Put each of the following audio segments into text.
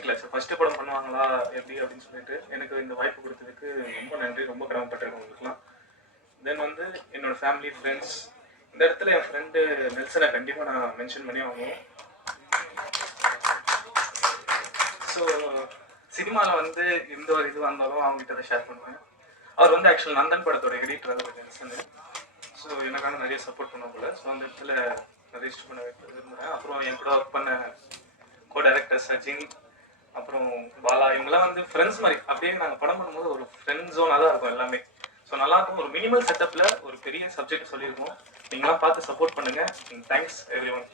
எதுவும் sir. First படம் பண்ணுவாங்களா எப்படி அப்படின்னு சொல்லிட்டு எனக்கு இந்த வாய்ப்பு கொடுத்ததுக்கு ரொம்ப நன்றி ரொம்ப கிராமப்பட்டிருக்கேன் உங்களுக்குலாம் தென் வந்து என்னோட ஃபேமிலி ஃப்ரெண்ட்ஸ் இந்த இடத்துல என் ஃப்ரெண்டு நெல்சனை கண்டிப்பாக நான் மென்ஷன் பண்ணி ஆகணும். ஸோ சினிமாவில் வந்து எந்த ஒரு இதுவாக இருந்தாலும் அவங்ககிட்ட தான் ஷேர் பண்ணுவேன். அவர் வந்து ஆக்சுவல் நந்தன் படத்தோட எடிட்டர் அவர் நெல்சனு. ஸோ எனக்கான நிறைய சப்போர்ட் பண்ண போல. ஸோ அந்த இடத்துல ரெஜிஸ்டர் பண்ண விரும்புகிறேன் அப்புறம் என் கூட ஒர்க் பண்ண கோ டைரக்டர் சஜின். அப்புறம் பாலா இவங்கெல்லாம் வந்து ஃப்ரெண்ட்ஸ் மாதிரி. அப்படியே நாங்கள் படம் பண்ணும்போது ஒரு ஃப்ரெண்ட் ஜோனாக தான் இருக்கும் எல்லாமே. ஸோ நல்லா இருக்கும். ஒரு மினிமல் செட்டப்பில் ஒரு பெரிய சப்ஜெக்ட் சொல்லியிருக்கோம். நீங்களாம் பார்த்து சப்போர்ட் பண்ணுங்க. Thanks everyone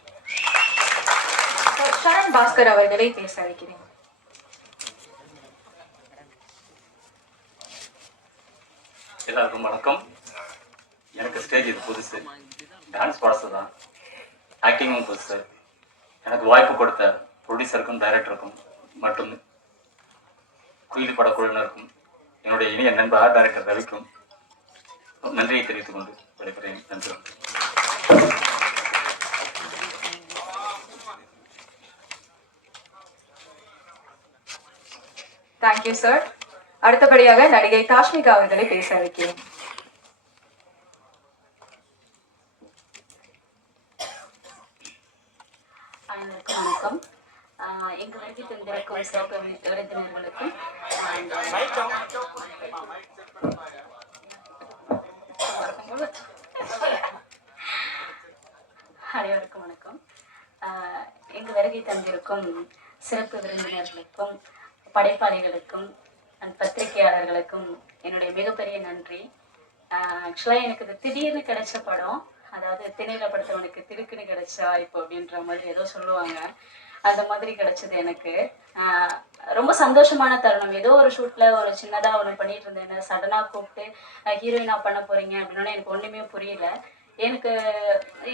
Charan Bhaskar அவர்களை பேச வைக்கிறேன் எல்லாருக்கும் வணக்கம். எனக்கு ஸ்டேஜ் இது புதுசு. டான்ஸ் பாடசு தான். ஆக்டிங்கும் புதுசு. எனக்கு வாய்ப்பு கொடுத்த ப்ரொடியூசருக்கும் டைரக்டருக்கும் மற்றும் குயில் பட குழுவினருக்கும் என்னுடைய இனிய நண்பர் டைரக்டர் ரவிக்கும் நன்றியை தெரிவித்துக் கொண்டு விடைபெறுகிறேன். நன்றி. தேங்க்யூ சார் அடுத்தபடியாக நடிகை தாஷ்மிகா அவர்களை பேச வைக்கிறேன். அனைவருக்கும் வணக்கம். ஆஹ் எங்க வருகை தந்திருக்கும் சிறப்பு விருந்தினர்களுக்கும் அனைவருக்கும் வணக்கம். ஆஹ் எங்க வருகை தந்திருக்கும் சிறப்பு விருந்தினர்களுக்கும் படைப்பாளிகளுக்கும் பத்திரிகையாளர்களுக்கும் என்னுடைய மிகப்பெரிய நன்றி. ஆக்சுவலாக எனக்கு இது திடீர்னு கிடைச்ச படம் அதாவது திணையில படுத்தவனுக்கு திடுக்குன்னு கிடைச்ச வாய்ப்பு அப்படின்ற மாதிரி ஏதோ சொல்லுவாங்க. அந்த மாதிரி கிடைச்சது எனக்கு. ரொம்ப சந்தோஷமான தருணம். ஏதோ ஒரு ஷூட்ல ஒரு சின்னதா ஒன்று பண்ணிட்டு இருந்தேன் சடனா கூப்பிட்டு ஹீரோயினா பண்ண போறீங்க? அப்படின்னா எனக்கு ஒண்ணுமே புரியல. எனக்கு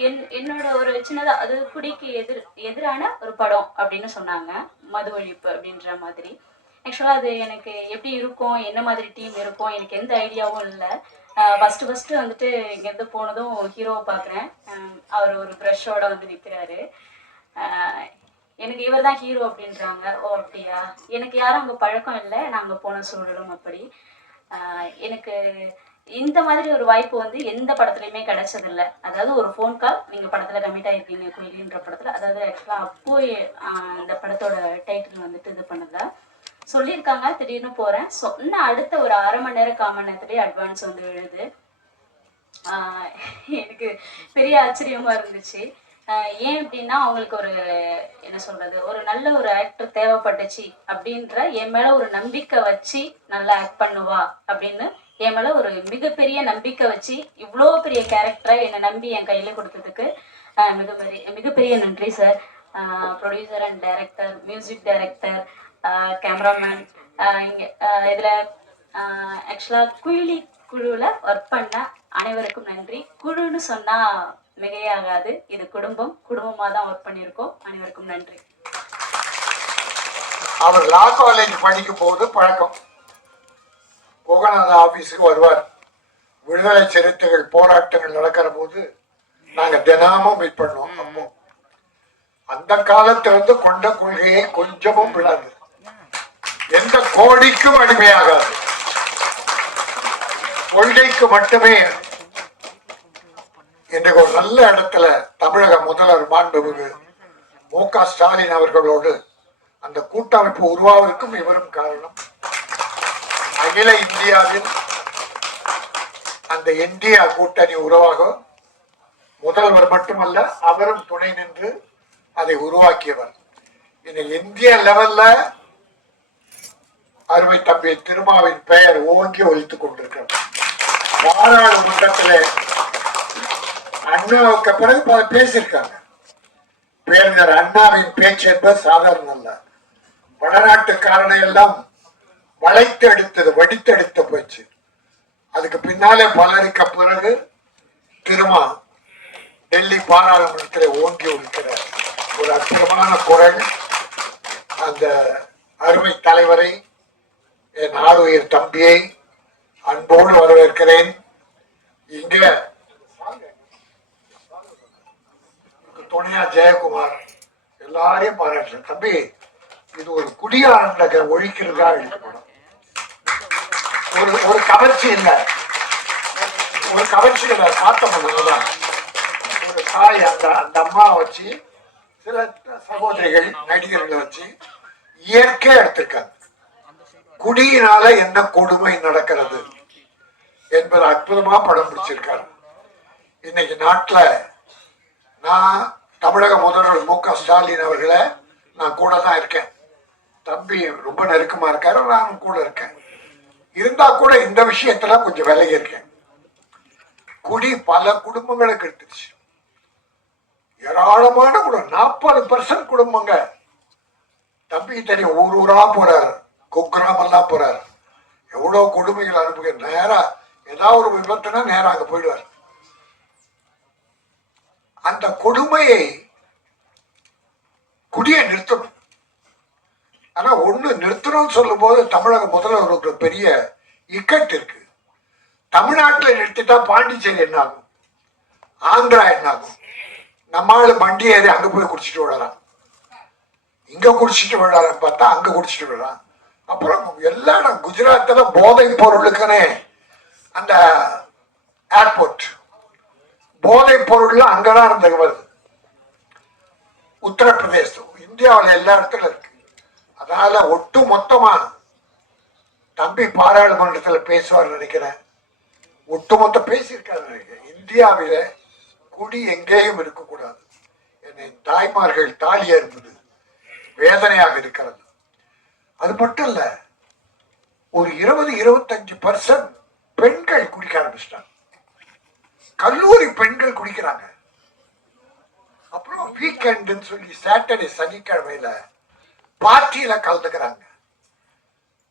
என் என்னோட ஒரு சின்னதா அது குடிக்கு எதிர் எதிரான ஒரு படம் அப்படின்னு சொன்னாங்க. மது ஒழிப்பு அப்படின்ற மாதிரி. ஆக்சுவலாக அது எனக்கு எப்படி இருக்கும்? என்ன மாதிரி டீம் இருக்கும்? எனக்கு எந்த ஐடியாவும் இல்லை. ஃபஸ்ட்டு ஃபஸ்ட்டு வந்துட்டு இங்கேருந்து போனதும் ஹீரோவை பார்க்குறேன் அவர் ஒரு ப்ரெஷ்ஷோட வந்து நிற்கிறாரு எனக்கு இவர் தான் ஹீரோ அப்படின்றாங்க. ஓ அப்படியா? எனக்கு யாரும் அங்கே பழக்கம் இல்லை. நாங்கள் போன சூழலும் அப்படி. எனக்கு இந்த மாதிரி ஒரு வாய்ப்பு வந்து எந்த படத்துலையுமே கிடைச்சதில்ல. அதாவது ஒரு ஃபோன் கால் நீங்கள் படத்தில் கமிட் ஆகிருக்கீங்க குயிலின்ற படத்தில். அதாவது ஆக்சுவலாக அப்போ அந்த இந்த படத்தோட டைட்டில் வந்துட்டு இது பண்ணுதா சொல்லியிருக்காங்க திடீர்னு போகிறேன் சொன்ன அடுத்த ஒரு அரை மணி நேரம் கால் மணி நேரத்துலேயே அட்வான்ஸ் வந்து விழுது. எனக்கு பெரிய ஆச்சரியமாக இருந்துச்சு. ஏன் அப்படின்னா அவங்களுக்கு ஒரு என்ன சொல்றது ஒரு நல்ல ஒரு ஆக்டர் தேவைப்பட்டுச்சு அப்படின்ற என் மேல ஒரு நம்பிக்கை வச்சு நல்லா ஆக்ட் பண்ணுவா அப்படின்னு என் மேல ஒரு மிகப்பெரிய நம்பிக்கை வச்சு இவ்வளோ பெரிய கேரக்டரை என்னை நம்பி என் கையில கொடுத்ததுக்கு மிகப்பெரிய மிகப்பெரிய நன்றி sir producer and director music director cameraman இங்கே இதில் ஆக்சுவலாக குயிலி குழுவில் ஒர்க் பண்ண அனைவருக்கும் நன்றி. குழுன்னு சொன்னால் மிகையாகாது. இது குடும்பம். குடும்பமாக தான் ஒர்க் பண்ணியிருக்கோம். அனைவருக்கும் நன்றி. அவர் லா காலேஜ் படிக்கும் போது பழக்கம். கோகநாத ஆபீஸுக்கு வருவார். விடுதலை சிறுத்தைகள் போராட்டங்கள் நடக்கிற போது நாங்க தினமும் மீட் பண்ணுவோம். அப்போ அந்த காலத்திலிருந்து கொண்ட கொள்கையை கொஞ்சமும் விடாது எந்த கோடிக்கும் அடிமையாகாது. கொள்கைக்கு மட்டுமே இன்றைக்கு ஒரு நல்ல இடத்துல தமிழக முதல்வர் மாண்புமிகு மு க ஸ்டாலின் அவர்களோடு அந்த கூட்டமைப்பு உருவாவதற்கும் இவரும் காரணம். அகில இந்தியாவில் அந்த இந்தியா கூட்டணி உருவாக முதல்வர் மட்டுமல்ல அவரும் துணை நின்று அதை உருவாக்கியவர். இந்த இந்திய லெவல்ல அருமை தம்பி திருமாவின் பெயர் ஓங்கி ஒழித்துக் கொண்டிருக்கிறது. பாராளுமன்றத்திலே அண்ணாவுக்கு பிறகு பல பேசியிருக்காங்க. பேரறிஞர் அண்ணாவின் பேச்சு என்பது சாதாரண அல்ல. வடநாட்டுக்காரனை எல்லாம் வளைத்து எடுத்தது வடித்தெடுத்த போச்சு. அதுக்கு பின்னாலே பலருக்கு பிறகு திருமா டெல்லி பாராளுமன்றத்தில் ஓங்கி இருக்கிற ஒரு அற்புதமான குரல். அந்த அருமை தலைவரை என் ஆளுயிர் தம்பியை அன்போடு வரவேற்கிறேன். இங்கே துணையா ஜெயக்குமார் எல்லாரையும் பாராட்டுறேன். தம்பி இது ஒரு குடியாரங்களை ஒழிக்கிறதா எழுத படம். ஒரு ஒரு கவர்ச்சி இல்லை. ஒரு கவர்ச்சி இல்லை. பார்த்தோம் தான் ஒரு தாய் அந்த அந்த அம்மாவை வச்சு சில சகோதரிகள் நடிகர்களை வச்சு இயற்கையா எடுத்திருக்காங்க. குடியினால என்ன கொடுமை நடக்கிறது என்பது அற்புதமா படம் பிடிச்சிருக்காரு. இன்னைக்கு நாட்டில் நான் தமிழக முதல்வர் மு க ஸ்டாலின் அவர்களை நான் கூட தான் இருக்கேன். தம்பி ரொம்ப நெருக்கமா இருக்காரு நானும் கூட இருக்கேன். இருந்தா கூட இந்த விஷயத்துல கொஞ்சம் விலகி இருக்கேன். குடி பல குடும்பங்களுக்கு எடுத்துருச்சு ஏராளமான குடும்பம் நாற்பது பர்சன்ட் குடும்பங்க. தம்பி தெரியும் ஊர் ஊரா போறாரு குக்கிராமெல்லாம் போறாரு. எவ்வளவு கொடுமைகள் அனுப்புகிற நேராக ஏதாவது ஒரு விபத்துனா நேராக அங்க போயிடுவார். அந்த கொடுமையை குடியை நிறுத்தணும். ஆனா ஒண்ணு நிறுத்தணும்னு சொல்லும் போது தமிழக முதல்வருக்கு பெரிய இக்கட் இருக்கு. தமிழ்நாட்டில் நிறுத்திட்டா பாண்டிச்சேரி என்ன ஆகும் ஆந்திரா என்ன ஆகும் நம்மளால வண்டி ஏறி அங்க போய் குடிச்சிட்டு விடறான் இங்க குடிச்சிட்டு விடுறாருன்னு பார்த்தா அங்க குடிச்சிட்டு விழறான் அப்புறம் எல்லா இடம் குஜராத்தில் போதை பொருளுக்குன்னு அந்த ஏர்போர்ட் போதை பொருள்லாம் அங்கதான் இருந்து வருது. உத்தரப்பிரதேசம் இந்தியாவில் எல்லா இடத்துல இருக்கு. அதனால ஒட்டு மொத்தமா தம்பி பாராளுமன்றத்தில் பேசுவார் நினைக்கிறேன். ஒட்டுமொத்த பேசியிருக்காரு நினைக்கிறேன். இந்தியாவில குடி எங்கேயும் இருக்கக்கூடாது. என்னை தாய்மார்கள் தாலி அறுப்பது வேதனையாக இருக்கிறது. அது மட்டும் இல்ல ஒரு இருபது இருபத்தஞ்சு பர்சன்ட் பெண்கள் குடிக்க ஆரம்பிச்சிட்டாங்க. கல்லூரி பெண்கள் குடிக்கிறாங்க. அப்புறம் வீக்கெண்டுன்னு சொல்லி சாட்டர்டே சனிக்கிழமையில பார்ட்டியில கலந்துக்கிறாங்க.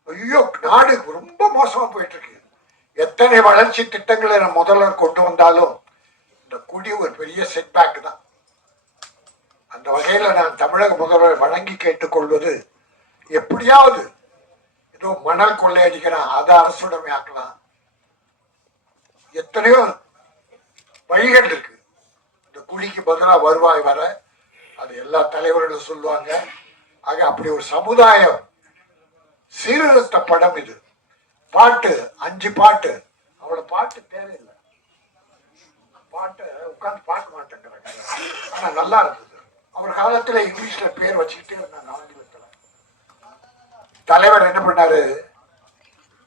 ஐயோ நாடு ரொம்ப மோசமா போயிட்டு இருக்கு எத்தனை வளர்ச்சி திட்டங்களை நம்ம முதல்வர் கொண்டு வந்தாலும் இந்த குடி ஒரு பெரிய செட்பேக் தான். அந்த வகையில நான் தமிழக முதல்வரை வணங்கி கேட்டுக்கொள்வது எப்படியாவது ஏதோ மணல் கொள்ளையடிக்கிறான் அதை அரசுடைமையாக்கலாம் எத்தனையோ வழிகள் இருக்கு. இந்த குழிக்கு பதிலா வருவாய் வர அது எல்லா தலைவர்களும் சொல்லுவாங்க. ஆக அப்படி ஒரு சமுதாயம் சீர்திருத்த படம் இது. பாட்டு அஞ்சு பாட்டு. அவளோட பாட்டு தேவையில்லை. பாட்டை உட்காந்து பார்க்க மாட்டேங்கிறாங்க ஆனா நல்லா இருந்தது. அவர் காலத்துல இங்கிலீஷ்ல பேர் வச்சுக்கிட்டே இருந்தாங்க ஆங்கிலத்துல. தலைவர் என்ன பண்ணாரு?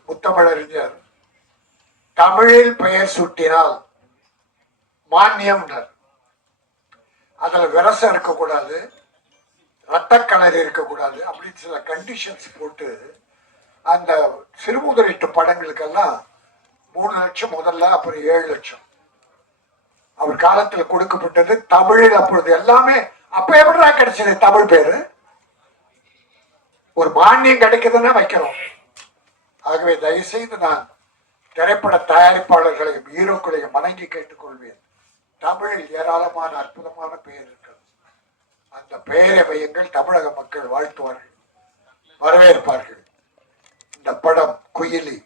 முத்தமிழறிஞர். தமிழில் பெயர் சுட்டினால் மானியம்னர் அதுல விரசம் இருக்கக்கூடாது. ரத்தக்கலர் இருக்கக்கூடாது அப்படின்னு சில கண்டிஷன்ஸ் போட்டு அந்த சிறுமுதலீட்டு படங்களுக்கெல்லாம் மூணு லட்சம் முதல்ல அப்புறம் ஏழு லட்சம். அவர் காலத்துல கொடுக்கப்பட்டது தமிழில் அப்பொழுது எல்லாமே அப்ப எப்படிடா கிடைச்சது தமிழ் பேரு? ஒரு மானியம் கிடைக்குதுன்னா வைக்கிறோம். ஆகவே தயவுசெய்து நான் திரைப்பட தயாரிப்பாளர்களையும் ஹீரோக்களையும் வணங்கி கேட்டுக்கொள்வேன். தமிழில் ஏராளமான அற்புதமான பெயர் இருக்கிறது. அந்த பெயரை வையுங்கள் தமிழக மக்கள் வாழ்த்துவார்கள் வரவேற்பார்கள். இந்த படம் குயிலி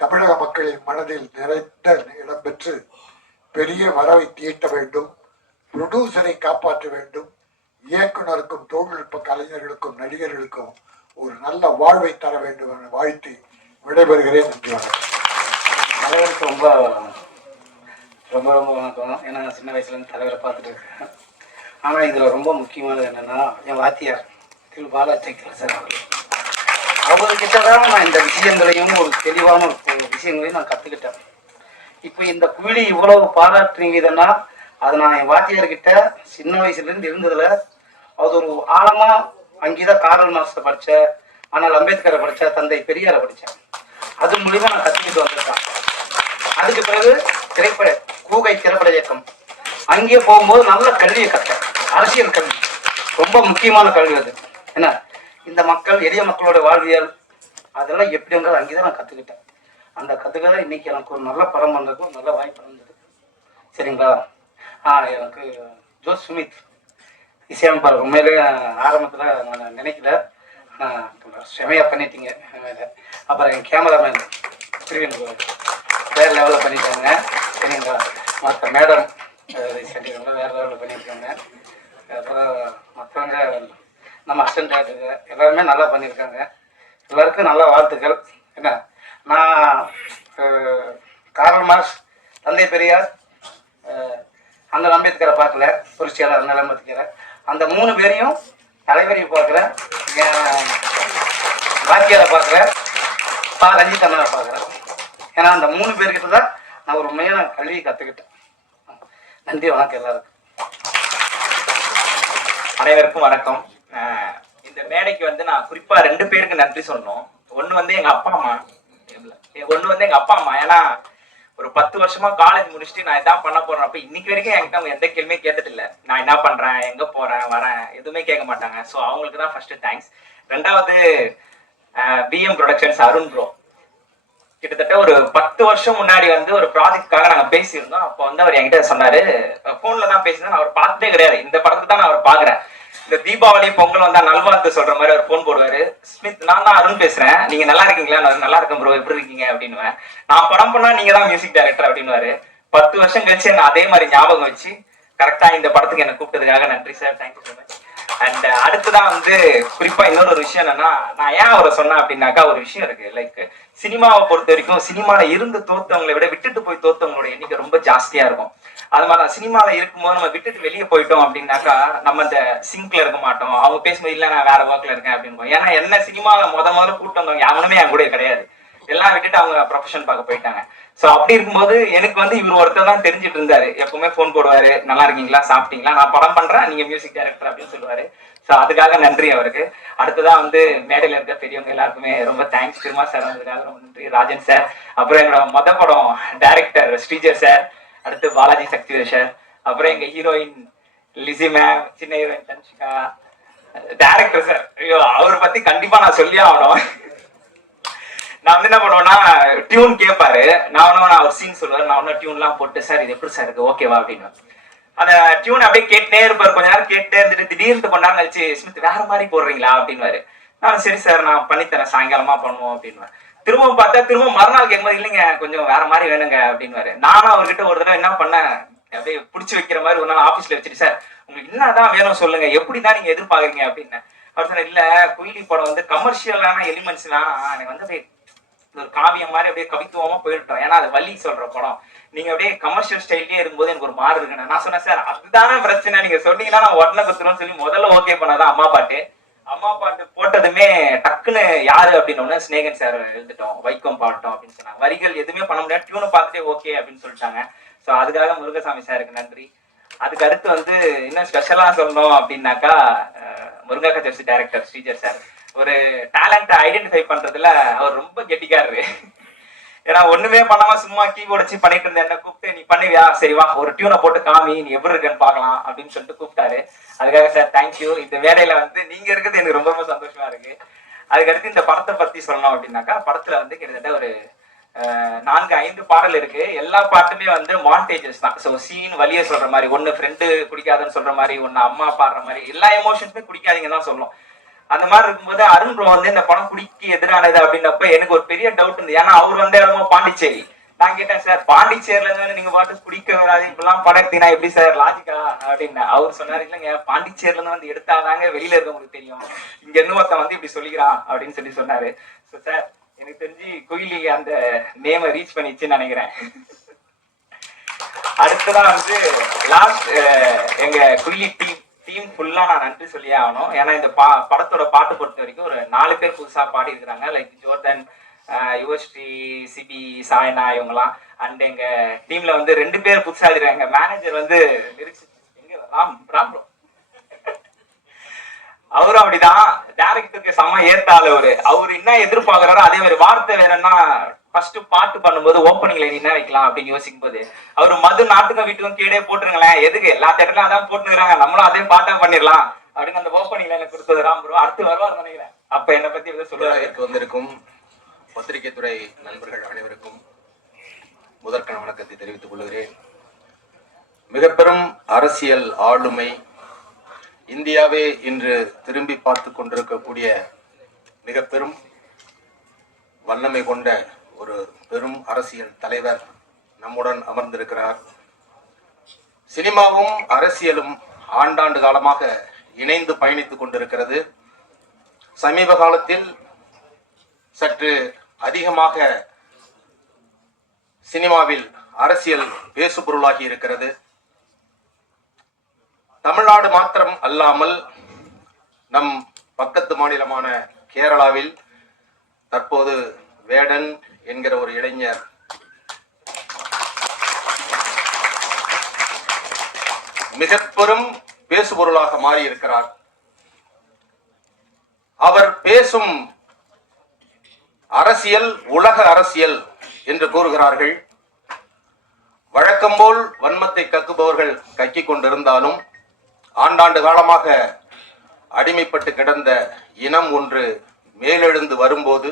தமிழக மக்களின் மனதில் நிறைந்த இடம்பெற்று பெரிய வரவை தீட்ட வேண்டும் ப்ரொடியூசரை காப்பாற்ற வேண்டும் இயக்குனருக்கும் தொழில்நுட்ப கலைஞர்களுக்கும் நடிகர்களுக்கும் ஒரு நல்ல வாழ்வை தர வேண்டும் என வாழ்த்தி விடைபெறுகிறேன். நன்றி வணக்கம். ரொம்ப ரொம்ப ரொம்ப வணக்கம் ஏன்னா நான் சின்ன வயசுலேருந்து தலைவரை பார்த்துட்டு இருக்கேன். ஆனால் இதில் ரொம்ப முக்கியமானது என்னென்னா என் வாத்தியார் திரு பாலாச்சக்கர் சார் அவர் அவர்கிட்ட தான் நான் இந்த விஷயங்களையும் ஒரு தெளிவான ஒரு விஷயங்களையும் நான் கற்றுக்கிட்டேன் இப்போ இந்த குயிலி இவ்வளவு பாராட்டுறீங்கன்னா அது நான் என் வாத்தியார்கிட்ட சின்ன வயசுலேருந்து இருந்ததில் அது ஒரு ஆழமாக அங்கேதான் காரல் மாஸ்டர் படித்தேன் ஆனால் அம்பேத்கரை படித்தேன் தந்தை பெரியாரை படித்தேன் அது மூலியமா நான் கற்றுக்கிட்டு வந்திருக்கேன். அதுக்கு பிறகு திரைப்பட கூகை திரைப்பட இயக்கம். அங்கே போகும்போது நல்ல கல்வியை கற்றேன் அரசியல் கல்வி. ரொம்ப முக்கியமான கல்வி அது. என்ன? இந்த மக்கள் எளிய மக்களோட வாழ்வியல் அதெல்லாம் எப்படிங்கிறது அங்கே தான் நான் கற்றுக்கிட்டேன் அந்த கற்றுக்கதான் இன்னைக்கு எனக்கு ஒரு நல்ல படம் பண்ணுறதுக்கு ஒரு நல்ல வாய்ப்பு இருந்தது சரிங்களா? ஆ எனக்கு ஜோஸ் சுமித் இசையமைப்பார் உண்மையிலே ஆரம்பத்தில் நான் நினைக்கல. ஆனால் செமையாக பண்ணிட்டீங்க. அப்புறம் என் கேமராமேன் திருவேண்டூர் வேறு லெவலில் பண்ணிட்டாங்க. சரிங்களா மற்ற மேடம் ரீசெண்டாக வேறு லெவலில் பண்ணியிருக்காங்க. அப்புறம் மற்றவங்க நம்ம அசிஸ்டன்ட் டேரக்டருங்க எல்லாருமே நல்லா பண்ணியிருக்காங்க. எல்லாருக்கும் நல்ல வாழ்த்துக்கள். என்ன? நான் கார்ல் மார்க்ஸ் தந்தை பெரியார் அந்த அம்பேத்கரை பார்க்கல புரட்சியாளர் அந்த அம்பேத்கரை அந்த மூணு பேரையும் தலைவரையும் பார்க்கல. பாக்கியாரை பார்க்குறேன் பார்க்கல. பா ரஞ்சித் அண்ணனை பார்க்குறேன் ஏன்னா அந்த மூணு பேர்கிட்ட தான் நான் ஒரு உண்மையான கல்வியை கற்றுக்கிட்டேன் நன்றி வணக்கம் எல்லாருக்கும். அனைவருக்கும் வணக்கம். இந்த மேடைக்கு வந்து நான் குறிப்பா ரெண்டு பேருக்கு நன்றி சொன்னோம் ஒன்று வந்து எங்க அப்பா அம்மா. ஒண்ணு வந்து எங்க அப்பா அம்மா. ஏன்னா ஒரு பத்து வருஷமா காலேஜ் முடிச்சுட்டு நான் இதான் பண்ண போறேன். அப்ப இன்னைக்கு வரைக்கும் என்கிட்ட அவங்க எந்த கேள்வியும் கேட்டது இல்ல நான் என்ன பண்றேன் எங்க போறேன் வரேன் எதுவுமே கேட்க மாட்டாங்க. ஸோ அவங்களுக்கு தான் ஃபர்ஸ்ட் தேங்க்ஸ் ரெண்டாவது பிஎம் ப்ரொடக்ஷன்ஸ் அருண் ப்ரோ கிட்டத்தட்ட ஒரு பத்து வருஷம் முன்னாடி வந்து ஒரு ப்ராஜெக்ட்காக நாங்க பேசியிருந்தோம். அப்போ வந்து அவர் என்கிட்ட சொன்னாரு போன்ல தான் பேசினா நான் அவர் பார்த்ததே கிடையாது. இந்த படத்தை தான் நான் அவர் பாக்குறேன் இந்த தீபாவளி பொங்கல் வந்தா நல்வாழ்த்து சொல்ற மாதிரி அவர் போன் போடுவாரு. ஸ்மித் நான் தான் அருண் பேசுறேன். நீங்க நல்லா இருக்கீங்களா? நான் நல்லா இருக்கேன் ப்ரோ எப்படி இருக்கீங்க? அப்படின்னு நான் படம் பண்ணா நீங்க தான் மியூசிக் டைரக்டர் அப்படின்னு பத்து வருஷம் கழிச்சு என்ன அதே மாதிரி ஞாபகம் வச்சு கரெக்டா இந்த படத்துக்கு என்ன கூப்பிட்டதுக்காக நன்றி sir thank you so much and uh, அடுத்ததான் வந்து குறிப்பா இன்னொரு ஒரு விஷயம் என்னன்னா நான் ஏன் அவரை சொன்னேன் அப்படின்னாக்கா ஒரு விஷயம் இருக்கு. லைக் சினிமாவை பொறுத்த வரைக்கும் சினிமால இருந்து தோத்தவங்களை விட விட்டுட்டு போய் தோத்தவங்களோட எண்ணிக்கை ரொம்ப ஜாஸ்தியா இருக்கும். அது மாதிரி சினிமால இருக்கும்போது நம்ம விட்டுட்டு வெளியே போயிட்டோம் அப்படின்னாக்கா நம்ம இந்த சிங்க்ல இருக்க மாட்டோம். அவங்க பேசும்போது இல்ல நான் வேற ஒர்க்ல இருக்கேன் அப்படின்னு ஏன்னா என்ன சினிமாவில முத முதல்ல கூட்டம் வந்தவங்க யாருமே என் கூட கிடையாது. எல்லாம் விட்டுட்டு அவங்க ப்ரொஃபஷன் பார்க்க போயிட்டாங்க. சோ அப்படி இருக்கும்போது எனக்கு வந்து இவர் ஒருத்தர் தான் தெரிஞ்சிட்டு இருந்தாரு. எப்பவுமே ஃபோன் போடுவாரு. நல்லா இருக்கீங்களா? சாப்பிட்டீங்களா? நான் படம் பண்றேன். நீங்க மியூசிக் டைரக்டர் அப்படின்னு சொல்லுவாரு. சோ அதுக்காக நன்றி அவருக்கு. அடுத்ததான் வந்து மேடையில இருக்க பெரியவங்க எல்லாருக்குமே ரொம்ப தேங்க்ஸ் திருமா சார் வந்ததுக்காக ரொம்ப நன்றி. ராஜன் சார் அப்புறம் என்னோட மொத படம் டைரக்டர் ஸ்ரீஜர் சார் அடுத்து பாலாஜி சக்திவேல் சார் அப்புறம் எங்க ஹீரோயின் லிசி மேம் சின்ன ஹீரோயின் தன்ஷிகா. டேரக்டர் சார் ஐயோ அவரை பத்தி கண்டிப்பா நான் சொல்லி ஆகணும். நான் வந்து என்ன பண்ணுவேன்னா டியூன் கேட்பாரு நான் ஒன்றும் நான் ஒரு சீன் சொல்லுவேன். நான் ஒன்றும் டியூன்லாம் போட்டு சார் இது எப்படி சார் இருக்கு? ஓகேவா அப்படின்னு. அந்த டியூன் அப்படியே கேட்டே இருப்பார். கொஞ்ச நேரம் கேட்டே இருந்துட்டு திடீர்னு கொஞ்ச நேரம் கழிச்சு ஸ்மித் வேற மாதிரி போடுறீங்களா? அப்படின்னு நான் சரி சார் நான் பண்ணித்தரேன். சாயங்காலமா பண்ணுவோம். அப்படின்னு திரும்பவும் பார்த்தா திரும்ப மறுநாள் கேட்கும்போது இல்லைங்க கொஞ்சம் வேற மாதிரி வேணுங்க. அப்படின்னு நானும் அவர்கிட்ட ஒரு தடவை என்ன பண்ணேன் அப்படியே பிடிச்சி வைக்கிற மாதிரி ஒரு நாள் ஆஃபீஸ்ல வச்சுட்டு சார் உங்களுக்கு என்னதான் வேணும் சொல்லுங்க? எப்படி தான் நீங்க எதிர்பார்க்குறீங்க? அப்படின்னு. அவர் சொன்ன இல்ல குயிலி படம் வந்து கமர்ஷியலான எலிமெண்ட்ஸ் வேணாம் எனக்கு வந்து அப்படியே ஒரு காவியம் மாதிரி அப்படியே கவித்துவமா போயிட்டோம் ஏன்னா அது வள்ளி சொல்ற படம். நீங்க அப்படியே கமர்ஷியல் ஸ்டைல்லயே இருக்கும்போது எனக்கு ஒரு மாறு இருக்குன்னு நான் சொன்னேன் சார் அதுதானே பிரச்சனை. நீங்க சொன்னீங்கன்னா நான் உடனே கொடுத்துருவோம்னு சொல்லி முதல்ல ஓகே பண்ணாதான் அம்மா பாட்டு. அம்மா பாட்டு போட்டதுமே டக்குன்னு யாரு அப்படின்னு ஸ்னேகன் சார் எழுந்துட்டோம். வைக்கம் பாட்டோம் அப்படின்னு சொன்னாங்க. வரிகள் எதுவுமே பண்ண முடியாது. டியூனை பார்த்துட்டே ஓகே அப்படின்னு சொல்லிட்டாங்க. ஸோ அதுக்காக முருகசாமி சாருக்கு நன்றி. அதுக்கு அடுத்து வந்து இன்னும் ஸ்பெஷலா சொல்லணும் அப்படின்னாக்கா முருங்கா முருகா டைரக்டர் ஸ்ரீஜர் சார். ஒரு டேலண்ட்டை ஐடென்டிஃபை பண்றதுல அவர் ரொம்ப கெட்டிக்காரு ஏன்னா ஒண்ணுமே பண்ணாம சும்மா கீபோர்ட் வச்சு பண்ணிட்டு இருந்த என்ன கூப்பிட்டு நீ பண்ணுவியா? சரிவா ஒரு டியூனை போட்டு காமி நீ எப்படி இருக்கன்னு பார்க்கலாம் அப்படின்னு சொல்லிட்டு கூப்பிட்டாரு. அதுக்காக சார் தேங்க்யூ இந்த வேலையில வந்து நீங்க இருக்கிறது எனக்கு ரொம்ப ரொம்ப சந்தோஷமா இருக்கு. அதுக்கடுத்து இந்த படத்தை பத்தி சொல்லணும் அப்படின்னாக்கா படத்துல வந்து கிட்டத்தட்ட ஒரு நான்கு ஐந்து பாடல் இருக்கு. எல்லா பாட்டுமே வந்து மாண்டேஜஸ் தான். ஸோ சீன் வழியே சொல்ற மாதிரி ஒன்னு ஃப்ரெண்டு குடிக்காதுன்னு சொல்ற மாதிரி ஒன்னு அம்மா பாடுற மாதிரி எல்லா எமோஷன்ஸுமே குடிக்காதீங்க தான் சொல்லும் அந்த மாதிரி இருக்கும்போது அருண் ப்ரோ வந்து இந்த படம் குடிக்கு எதிரானது அப்படின்னப்ப எனக்கு ஒரு பெரிய டவுட் இருந்தது. ஏன்னா அவர் வந்த இடமோ பாண்டிச்சேரி. நான் கேட்டேன் சார் பாண்டிச்சேரில இருந்து நீங்க பாட்டு குடிக்க வராது. இப்பெல்லாம் படம் எடுத்தீங்கன்னா எப்படி சார் லாஜிக்கா அப்படின்னு அவர் சொன்னாரு இல்லைங்க பாண்டிச்சேரில இருந்து வந்து எடுத்தாதாங்க வெளியில இருக்கவங்களுக்கு தெரியும். இங்க இருந்து ஒருத்தன் வந்து இப்படி சொல்லிக்கிறான் அப்படின்னு சொல்லி சொன்னாரு. ஸோ சார் எனக்கு தெரிஞ்சு குயிலி அந்த நேமை ரீச் பண்ணிச்சுன்னு நினைக்கிறேன். அடுத்ததான் வந்து லாஸ்ட் எங்க குயிலி டீம் ஃபுல்லாக ஃபுல்லா நான் நன்றி சொல்லியே ஆகணும். ஏன்னா இந்த பா படத்தோட பாட்டு பொறுத்த வரைக்கும் ஒரு நாலு பேர் புதுசா பாடி இருக்கிறாங்க. லைக் ஜோர்டன் யுவஸ்ரீ சிபி சாயனா இவங்கலாம் அண்ட் எங்க டீம்ல வந்து ரெண்டு பேர் புதுசா இருக்கிறாங்க மேனேஜர் வந்து lyrics எங்க? ராம் ராம் அவரும் அப்படிதான். டேரக்டருக்கு செம்ம ஏத்தாள் அவரு. அவர் என்ன எதிர்பார்க்கறாரோ அதே மாதிரி வார்த்தை வேணும்னா ஃபர்ஸ்ட் பாட்டு பண்ணும்போது ஓப்பனிங்ல என்ன வைக்கலாம் அப்படின்னு யோசிக்கும் போது அவர் மது நாட்டுக்கும் வீட்டுக்கும் கீழே போட்டுருங்களேன். எதுக்கு? எல்லா தேட்டர்லயும் அதான் போட்டுருக்காங்க நம்மளும் அதே பாட்டா பண்ணிடலாம். அப்படின்னு அந்த ஓப்பனிங்ல எனக்கு கொடுத்தது ராம் ப்ரோ அடுத்து வருவார் நினைக்கிறேன் அப்ப என்ன பத்தி எதுவும் சொல்லுவாரு. வந்திருக்கும் பத்திரிகை துறை நண்பர்கள் அனைவருக்கும் முதற்கன வணக்கத்தை தெரிவித்துக் கொள்கிறேன். மிக பெரும் அரசியல் ஆளுமை இந்தியாவே இன்று திரும்பி பார்த்து கொண்டிருக்கக்கூடிய மிக பெரும் வல்லமை கொண்ட ஒரு பெரும் அரசியல் தலைவர் நம்முடன் அமர்ந்திருக்கிறார். சினிமாவும் அரசியலும் ஆண்டாண்டு காலமாக இணைந்து பயணித்துக் கொண்டிருக்கிறது. சமீப காலத்தில் சற்று அதிகமாக சினிமாவில் அரசியல் பேசுபொருளாகி இருக்கிறது. தமிழ்நாடு மாத்திரம் அல்லாமல் நம் பக்கத்து மாநிலமான கேரளாவில் தற்போது வேடன் என்கிற ஒரு இளைஞர். மிக பெரும் பேசுபொருளாக மாறி இருக்கிறார் அவர் பேசும் அரசியல் உலக அரசியல் என்று கூறுகிறார்கள். வழக்கம்போல் வன்மத்தை கக்குபவர்கள் கக்கிக் கொண்டிருந்தாலும் ஆண்டாண்டு காலமாக அடிமைப்பட்டு கிடந்த இனம் ஒன்று மேலெழுந்து வரும்போது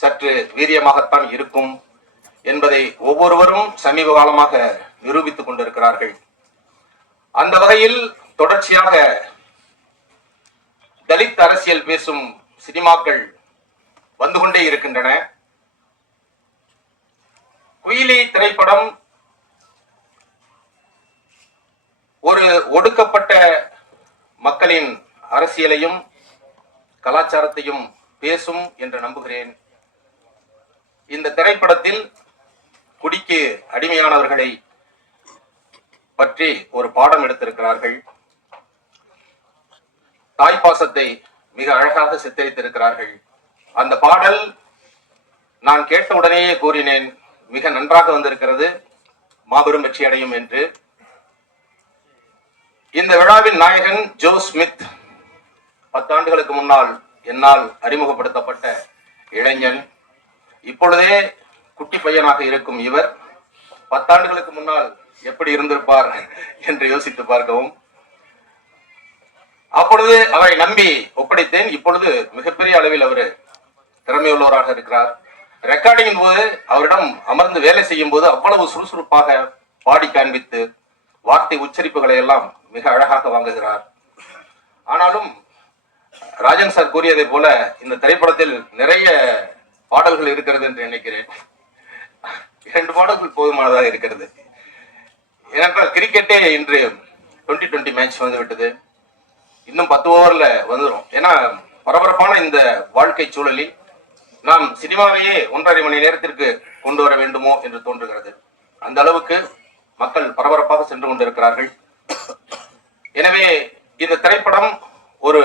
சற்று வீரியமாகத்தான் இருக்கும் என்பதை ஒவ்வொருவரும் சமீப காலமாக நிரூபித்துக் கொண்டிருக்கிறார்கள். அந்த வகையில் தொடர்ச்சியாக தலித் அரசியல் பேசும் சினிமாக்கள் வந்து கொண்டே இருக்கின்றன. குயிலி திரைப்படம் ஒரு ஒடுக்கப்பட்ட மக்களின் அரசியலையும் கலாச்சாரத்தையும் பேசும் என்று நம்புகிறேன். இந்த திரைப்படத்தில் குடிக்கு அடிமையானவர்களை பற்றி ஒரு பாடம் எடுத்திருக்கிறார்கள். தாய்ப்பாசத்தை மிக அழகாக சித்தரித்திருக்கிறார்கள். அந்த பாடல் நான் கேட்ட உடனேயே கூறினேன் மிக நன்றாக வந்திருக்கிறது மாபெரும் வெற்றி அடையும் என்று. இந்த விழாவின் நாயகன் ஜோ ஸ்மித் பத்தாண்டுகளுக்கு முன்னால் என்னால் அறிமுகப்படுத்தப்பட்ட இளைஞன். இப்பொழுதே குட்டி பையனாக இருக்கும் இவர் பத்தாண்டுகளுக்கு முன்னால் எப்படி இருந்திருப்பார் என்று யோசித்து பார்க்கவும். அப்பொழுது அவரை நம்பி ஒப்படைத்தேன். இப்பொழுது மிகப்பெரிய அளவில் அவர் திறமையுள்ளவராக இருக்கிறார். ரெக்கார்டிங்கின் போது அவரிடம் அமர்ந்து வேலை செய்யும் போது அவ்வளவு சுறுசுறுப்பாக பாடி காண்பித்து வார்த்தை உச்சரிப்புகளை எல்லாம் மிக அழகாக வாங்குகிறார். ஆனாலும் ராஜன் சார் கூறியதை போல இந்த திரைப்படத்தில் நிறைய பாடல்கள் இருக்கிறது என்று நினைக்கிறேன். இரண்டு பாடல்கள் போதுமானதாக இருக்கிறது. ஏனென்றால் கிரிக்கெட்டே இன்று டுவெண்ட்டி டுவெண்ட்டி மேட்ச் வந்து விட்டது இன்னும் பத்து ஓவர்ல வந்துடும் ஏன்னா பரபரப்பான இந்த வாழ்க்கை சூழலில் நாம் சினிமாவையே ஒன்றரை மணி நேரத்திற்கு கொண்டு வர வேண்டுமோ என்று தோன்றுகிறது. அந்த அளவுக்கு மக்கள் பரபரப்பாக சென்று கொண்டிருக்கிறார்கள். எனவே இந்த திரைப்படம் ஒரு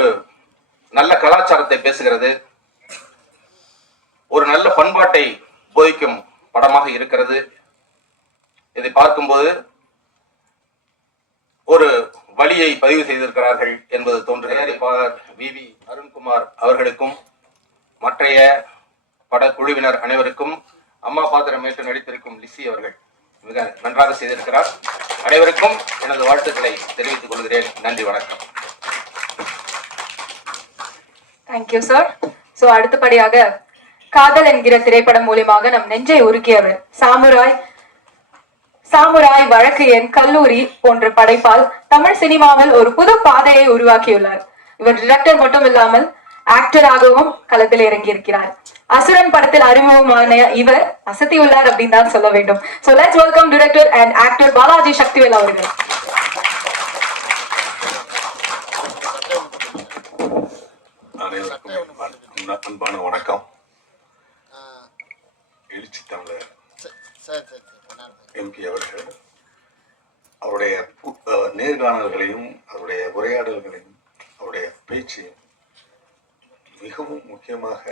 நல்ல கலாச்சாரத்தை பேசுகிறது. ஒரு நல்ல பண்பாட்டை போதிக்கும் படமாக இருக்கிறது. இதை பார்க்கும்போது ஒரு வழியை பதிவு செய்திருக்கிறார்கள் என்பது தோன்றுகிறது. வி. வி. அருண்குமார் அவர்களுக்கும் மற்றைய படக்குழுவினர் அனைவருக்கும் அம்மா பாத்திரம் ஏற்று நடித்திருக்கும் லிசி அவர்கள் மிக நன்றாக செய்திருக்கிறார். அனைவருக்கும் எனது வாழ்த்துக்களை தெரிவித்துக் கொள்கிறேன். நன்றி வணக்கம். தேங்க்யூ சார் சோ அடுத்தபடியாக காதல் என்கிற திரைப்படம் மூலியமாக நம் நெஞ்சை உருக்கியவர். சாமுராய் சாமுராய் வழக்கு என் கல்லூரி போன்ற படைப்பால் தமிழ் சினிமாவில் ஒரு புது பாதையை உருவாக்கியுள்ளார். இவர் டிரெக்டர் மட்டும் இல்லாமல் ஆக்டராகவும் களத்தில் இறங்கியிருக்கிறார். அசுரன் படத்தில் அறிமுகமான இவர் அசத்தியுள்ளார் அப்படின்னு தான் சொல்ல வேண்டும். So let's welcome director and actor Balaji Sakthivel அவர்கள். அனைவருக்கும் அன்பான வணக்கம். எழுச்சி தமிழர் எம்பி அவர்கள். அவருடைய நேர்காணல்களையும் அவருடைய உரையாடல்களையும் அவருடைய பேச்சையும் மிகவும் முக்கியமாக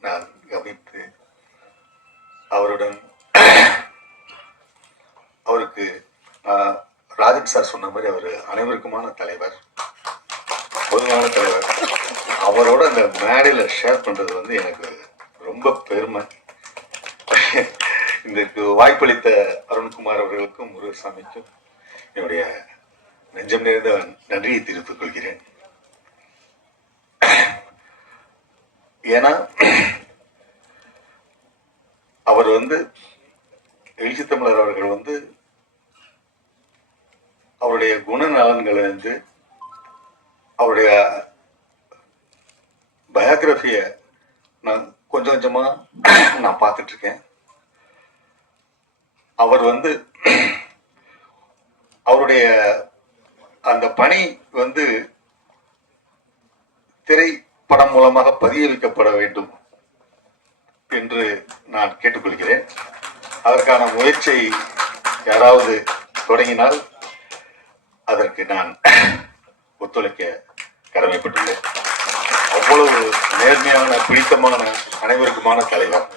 நான் கவனித்து அவருடன் அவருக்கு ராஜன் சார் சொன்ன மாதிரி அவர் அனைவருக்குமான தலைவர் பொதுவான தலைவர். அவரோட அந்த மேடையில் ஷேர் பண்றது வந்து எனக்கு ரொம்ப பெருமை. இதற்கு வாய்ப்பளித்த அருண்குமார் அவர்களுக்கும் முருகசாமிக்கும் என்னுடைய நெஞ்சம் நிறைந்த நன்றியை தெரிவித்துக் கொள்கிறேன். ஏன்னா அவர் வந்து எழுச்சி தமிழர் அவர்கள் வந்து அவருடைய குணநலன்களை வந்து அவருடைய பயோகிராஃபியை நான் கொஞ்சம் கொஞ்சமா நான் பார்த்துட்டு இருக்கேன். அவர் வந்து அவருடைய அந்த பணி வந்து திரைப்படம் மூலமாக பதிய வைக்கப்பட வேண்டும் என்று நான் கேட்டுக்கொள்கிறேன். அதற்கான முயற்சியை யாராவது தொடங்கினால் அதற்கு நான் ஒத்துழைக்க கடமைப்பட்டுள்ளேன். அவ்வளவு நேர்மையான பிடித்தமான அனைவருக்குமான தலைவர்.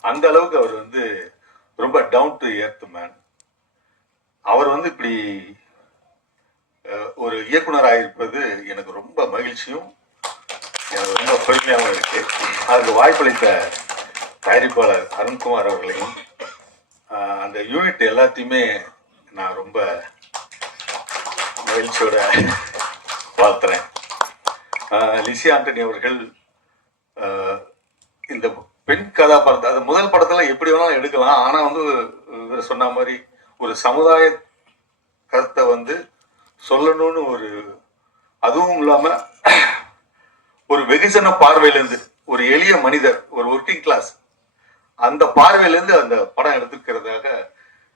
அந்த அளவுக்கு அவர் வந்து ரொம்ப டவுன் டு ஏர்த் மேன் அவர் வந்து இப்படி ஒரு இயக்குனராக இருப்பது எனக்கு ரொம்ப மகிழ்ச்சியும் எனக்கு ரொம்ப பெருமையாகவும் இருக்கு. அதுக்கு வாய்ப்பளித்த தயாரிப்பாளர் அருண்குமார் அவர்களையும் அந்த யூனிட் எல்லாத்தையுமே நான் ரொம்ப மகிழ்ச்சியோட வாழ்த்துறேன். லிசி ஆண்டனி அவர்கள் இந்த பெண் கதாபாத்திரத்தை அது முதல் படத்துல எப்படி வேணாலும் எடுக்கலாம். ஆனா வந்து சொன்ன மாதிரி ஒரு சமுதாய கருத்தை வந்து சொல்லணும்னு ஒரு அதுவும் இல்லாம ஒரு வெகுஜன பார்வையிலேருந்து ஒரு எளிய மனிதர் ஒரு ஒர்க்கிங் கிளாஸ் அந்த பார்வையிலேருந்து அந்த படம் எடுத்துக்கிறதாக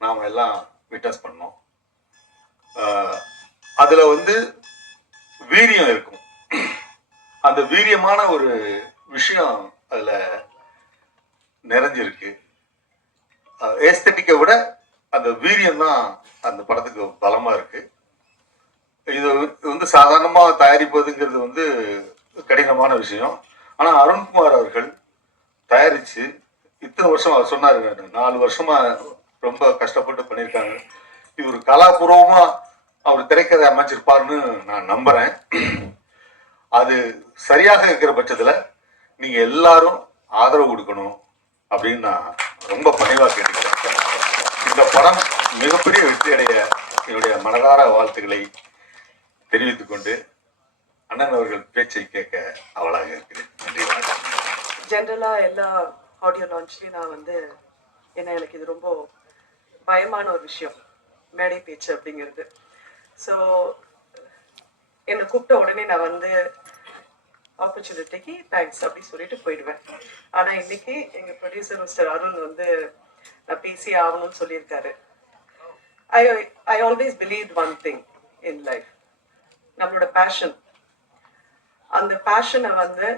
நாம் எல்லாம் விட்னஸ் பண்ணோம். அதில் அதுல வந்து வீரியம் இருக்கும். அந்த வீரியமான ஒரு விஷயம் அதுல நிறைஞ்சிருக்கு. ஏஸ்தட்டிக்கை விட அந்த வீரியம் தான் அந்த படத்துக்கு பலமாக இருக்கு. இது வந்து சாதாரணமாக தயாரிப்பதுங்கிறது வந்து கடினமான விஷயம். ஆனால் அருண்குமார் அவர்கள் தயாரிச்சு இத்தனை வருஷம் அவர் சொன்னார் நாலு வருஷமாக ரொம்ப கஷ்டப்பட்டு பண்ணியிருக்காங்க. இவர் கலாபூர்வமாக அவர் திரைக்கதை அமைச்சிருப்பாருன்னு நான் நம்புகிறேன் அது சரியாக இருக்கிற பட்சத்தில் நீங்கள் எல்லாரும் ஆதரவு கொடுக்கணும். அப்படின்னு நான் ரொம்ப பணிவாக கேட்டுக்கிறேன். இந்த படம் மிகப்பெரிய வெற்றி அடைய என்னுடைய மனதார வாழ்த்துக்களை தெரிவித்துக் கொண்டு அண்ணன் அவர்கள் பேச்சை கேட்க அவளாக இருக்கிறேன். நன்றி வணக்கம். ஜென்ரலாக எல்லா ஆடியோ லான்ச்லேயும் நான் வந்து ஏன்னா எனக்கு இது ரொம்ப பயமான ஒரு விஷயம் மேடை பேச்சு அப்படிங்கிறது. ஸோ என்னை கூப்பிட்ட உடனே நான் வந்து ஆப்பர்ச்சுனிட்டிக்கு தேங்க்ஸ் அப்படின்னு சொல்லிட்டு போயிடுவேன். ஆனால் இன்னைக்கு எங்கள் ப்ரொடியூசர் மிஸ்டர் அருண் வந்து நான் பேசி ஆகணும்னு சொல்லியிருக்காரு. I I always believe one thing in life நம்மளோட பேஷன் அந்த பேஷனை வந்து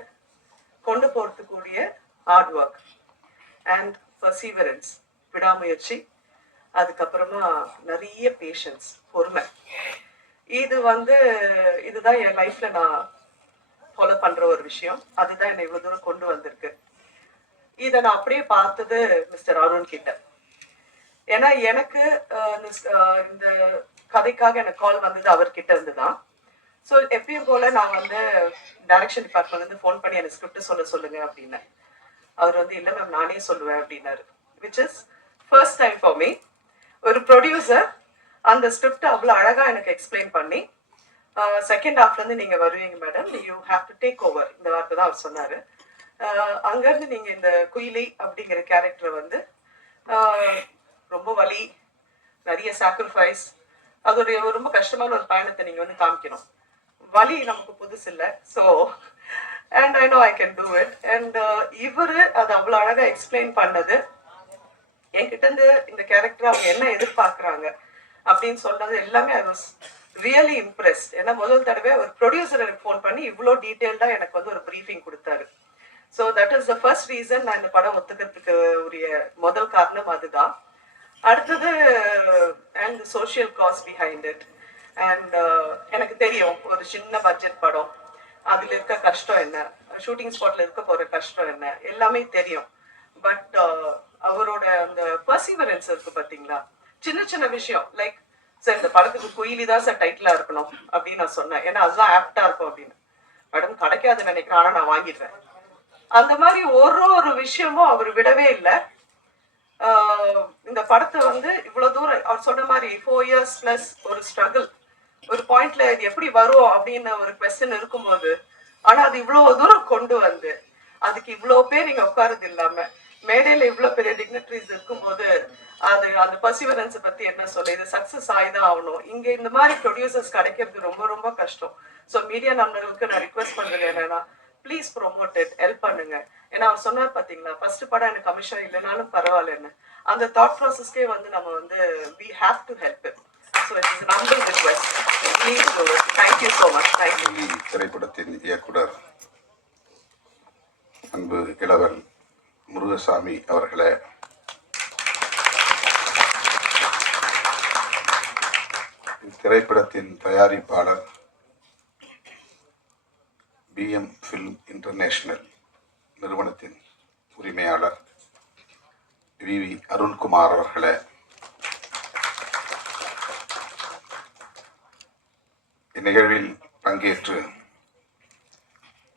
கொண்டு போகிறதுக்கூடிய ஹார்ட் ஒர்க் அண்ட் பர்சீவரன்ஸ் விடாமுயற்சி அதுக்கப்புறமா நிறைய பேஷன்ஸ் பொறுமை. இது வந்து இதுதான் என் லைஃப்ல நான் ஃபாலோ பண்ற ஒரு விஷயம். அதுதான் என்னை இவ்வளவு தூரம் கொண்டு வந்திருக்கு. இதை நான் அப்படியே பார்த்தது மிஸ்டர் அருண் கிட்ட. ஏன்னா எனக்கு இந்த- கதைக்காக எனக்கு கால் வந்தது அவர்கிட்ட இருந்து தான் ஸோ எப்பயும் போல நான் வந்து டைரக்ஷன் டிபார்ட்மெண்ட் வந்து ஃபோன் பண்ணி எனக்கு ஸ்கிரிப்ட் சொல்ல சொல்லுங்க அப்படின்னு அவர் வந்து இல்லை மேம் நானே சொல்லுவேன் அப்படின்னாரு. Which is first time for me ஒரு ப்ரொடியூசர் அந்த ஸ்கிரிப்ட் அவ்வளோ அழகா எனக்கு எக்ஸ்பிளைன் பண்ணி செகண்ட் ஹாஃப்லேருந்து நீங்கள் வருவீங்க madam you have to take over இந்த வார்த்தை தான் அவர் சொன்னார். அங்கேருந்து நீங்கள் இந்த குயிலி அப்படிங்கிற கேரக்டரை வந்து ரொம்ப வலி நிறைய சாக்ரிஃபைஸ் அதோடைய ரொம்ப கஷ்டமான ஒரு பயணத்தை நீங்கள் வந்து காமிக்கணும். வலி நமக்கு புதுசு இல்லை. So and I know I can do it and இவர் அதை அவ்வளோ அழகாக எக்ஸ்பிளைன் பண்ணது. என்கிட்ட இருந்து இந்த கேரக்டர் அவங்க என்ன எதிர்பார்க்குறாங்க அப்படின்னு சொன்னது எல்லாமே அது ரியலி இம்ப்ரெஸ்ட் ஏன்னா முதல் தடவை ஒரு ப்ரொடியூசர் எனக்கு ஃபோன் பண்ணி இவ்வளோ டீட்டெயில்டாக எனக்கு வந்து ஒரு ப்ரீஃபிங் கொடுத்தாரு. So that is the first reason நான் இந்த படம் ஒத்துக்கிறதுக்கு உரிய முதல் காரணம் அதுதான். அடுத்தது and social cause behind it and எனக்கு தெரியும் ஒரு சின்ன பட்ஜெட் படம். அதுல இருக்க கஷ்டம் என்ன? ஷூட்டிங் ஸ்பாட்ல இருக்க போகிற கஷ்டம் என்ன? எல்லாமே தெரியும். பட் uh, அவரோட அந்த பர்சீவரன்ஸ் இருக்கு பார்த்தீங்களா சின்ன சின்ன விஷயம். லைக் சார் இந்த படத்துக்கு குயிலி தான் சார் டைட்டிலா இருக்கணும் அப்படின்னு நான் சொன்னேன். ஏன்னா அதுதான் ஆப்டா இருக்கும் அப்படின்னு. மேடம் கிடைக்காது நினைக்கிறேன் ஆனா நான் வாங்கிடுறேன். அந்த மாதிரி ஒரு ஒரு விஷயமும் அவர் விடவே இல்லை. இந்த படத்தை வந்து இவ்வளவு தூரம் அவர் சொன்ன மாதிரி ஃபோர் இயர்ஸ் பிளஸ் ஒரு ஸ்ட்ரகிள் ஒரு பாயிண்ட்ல இது எப்படி வரும் அப்படின்னு ஒரு கொஸ்டின் இருக்கும்போது ஆனா அது இவ்வளவு தூரம் கொண்டு வந்து அதுக்கு இவ்வளவு பேர் இங்க உட்காரது இல்லாம மேடையில இவ்வளவு பெரிய டிக்னட்ரிஸ் இருக்கும்போது அது அந்த பர்சிவரன்ஸ் பத்தி என்ன சொல்ல? இது சக்சஸ் ஆயிதான் ஆகணும். இங்க இந்த மாதிரி ப்ரொடியூசர்ஸ் கிடைக்கிறது ரொம்ப ரொம்ப கஷ்டம். ஸோ மீடியா நண்பர்களுக்கு நான் ரிக்வெஸ்ட் பண்றது என்னன்னா ப்ளீஸ் ப்ரொமோட் இட் ஹெல்ப் பண்ணுங்க. ஏன்னா அவர் சொன்னார் பாத்தீங்களா ஃபர்ஸ்ட் படம் எனக்கு கமிஷன் இல்லைனாலும் பரவாயில்லன்னு. அந்த தாட் ப்ராசஸ்க்கே வந்து நம்ம வந்து we have to help so it's number request please do it thank you so much thank you திரைப்படத்தின் இயக்குனர் அன்பு இளவல் முருகசாமி அவர்களை இத்திரைப்படத்தின் தயாரிப்பாளர் பிஎம் ஃபில்ம் இன்டர்நேஷனல் நிறுவனத்தின் உரிமையாளர் வி வி அருண்குமார் அவர்களே. இந்நிகழ்வில் பங்கேற்று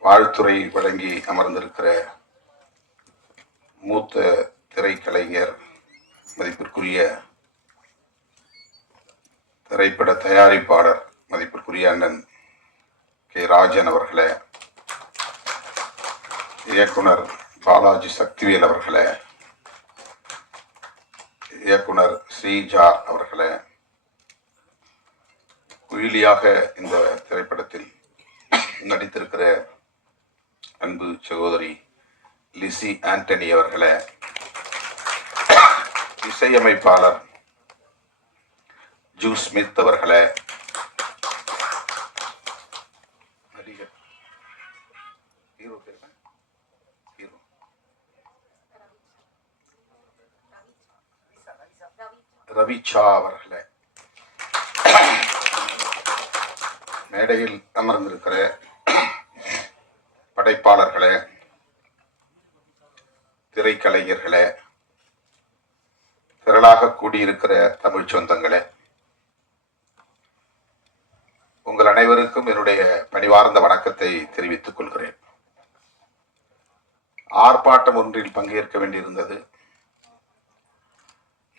வாழ்த்துறை வழங்கி அமர்ந்திருக்கிற மூத்த திரைக்கலைஞர் மதிப்பிற்குரிய திரைப்பட தயாரிப்பாளர் மதிப்பிற்குரிய அண்ணன் கே. ராஜன் அவர்களே இயக்குனர் பாலாஜி சக்திவேல் அவர்களே இயக்குனர் ஸ்ரீஜா அவர்களே குயிலியாக இந்த திரைப்படத்தில் நடித்திருக்கிற அன்பு சகோதரி லிசி ஆண்டனி அவர்களே இசையமைப்பாளர் ஜூ ஸ்மித் அவர்களை நடிகர் ஹீரோ பேர் ஹீரோ. ரவிச்சா அவர்களே மேடையில் அமர்ந்திருக்கிற படைப்பாளர்களே திரைக்கலைஞர்களே திரளாக கூடியிருக்கிற தமிழ் சொந்தங்களே அனைவருக்கும் என்னுடைய பணிவார்ந்த வணக்கத்தை தெரிவித்துக் கொள்கிறேன். ஆர்ப்பாட்டம் ஒன்றில் பங்கேற்க வேண்டியிருந்தது.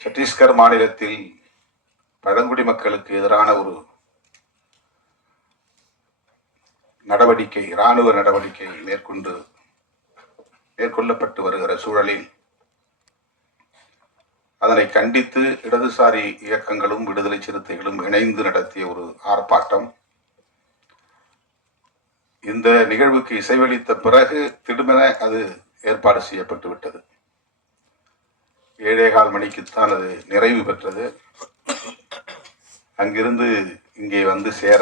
சத்தீஸ்கர் மாநிலத்தில் பழங்குடி மக்களுக்கு எதிரான ஒரு நடவடிக்கை இராணுவ நடவடிக்கை மேற்கொண்டு மேற்கொள்ளப்பட்டு வருகிற சூழலில் அதனை கண்டித்து இடதுசாரி இயக்கங்களும் விடுதலை சிறுத்தைகளும் இணைந்து நடத்திய ஒரு ஆர்ப்பாட்டம். இந்த நிகழ்வுக்கு இசைவளித்த பிறகு திடுமென அது ஏற்பாடு செய்யப்பட்டு விட்டது. ஏழேகால் மணிக்குத்தான் அது நிறைவு பெற்றது. அங்கிருந்து இங்கே வந்து சேர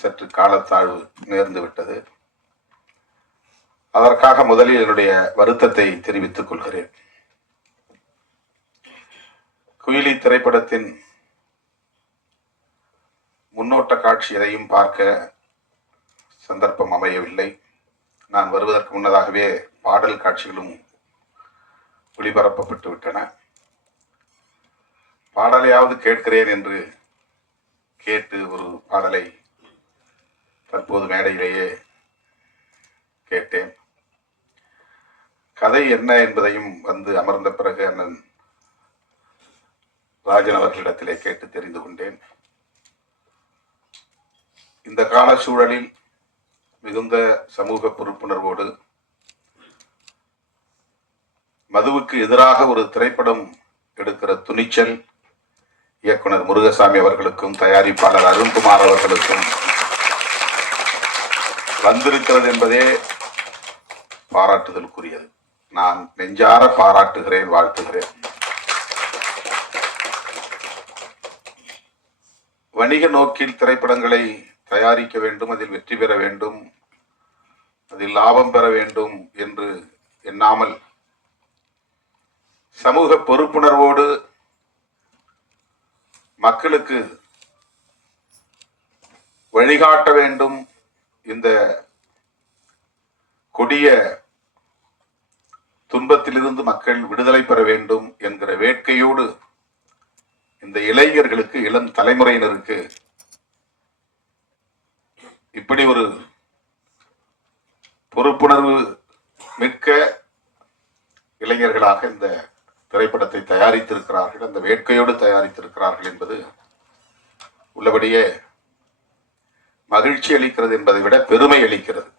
சற்று காலத்தாழ்வு நேர்ந்து விட்டது. அதற்காக முதலில் என்னுடைய வருத்தத்தை தெரிவித்துக் கொள்கிறேன். குயிலி திரைப்படத்தின் முன்னோட்ட காட்சி எதையும் பார்க்க சந்தர்ப்பம் அமையவில்லை. நான் வருவதற்கு முன்னதாகவே பாடல் காட்சிகளும் ஒளிபரப்பப்பட்டு விட்டன. பாடலையாவது கேட்கிறேன் என்று கேட்டு ஒரு பாடலை தற்போது மேடையிலேயே கேட்டேன். கதை என்ன என்பதையும் வந்து அமர்ந்த பிறகு அண்ணன் ராஜன் அவர்களிடத்திலே கேட்டு தெரிந்து கொண்டேன். இந்த கால சூழலில் மிகுந்த சமூக பொறுப்புணர்வோடு மதுவுக்கு எதிராக ஒரு திரைப்படம் எடுக்கிற துணிச்சல் இயக்குனர் முருகசாமி அவர்களுக்கும் தயாரிப்பாளர் அருண்குமார் அவர்களுக்கும் வந்திருக்கிறது என்பதே பாராட்டுதலுக்குரியது. நான் நெஞ்சார பாராட்டுகிறேன் வாழ்த்துகிறேன். வணிக நோக்கில் திரைப்படங்களை தயாரிக்க வேண்டும் அதில் வெற்றி பெற வேண்டும். அதில் லாபம் பெற வேண்டும் என்று எண்ணாமல் சமூக பொறுப்புணர்வோடு மக்களுக்கு வழிகாட்ட வேண்டும். இந்த கொடிய துன்பத்திலிருந்து மக்கள் விடுதலை பெற வேண்டும் என்கிற வேட்கையோடு இந்த இளைஞர்களுக்கு இளம் தலைமுறையினருக்கு இப்படி ஒரு பொறுப்புணர்வு மிக்க இளைஞர்களாக இந்த திரைப்படத்தை தயாரித்திருக்கிறார்கள் அந்த வேட்கையோடு தயாரித்திருக்கிறார்கள் என்பது உள்ளபடியே மகிழ்ச்சி அளிக்கிறது என்பதை விட பெருமை அளிக்கிறது.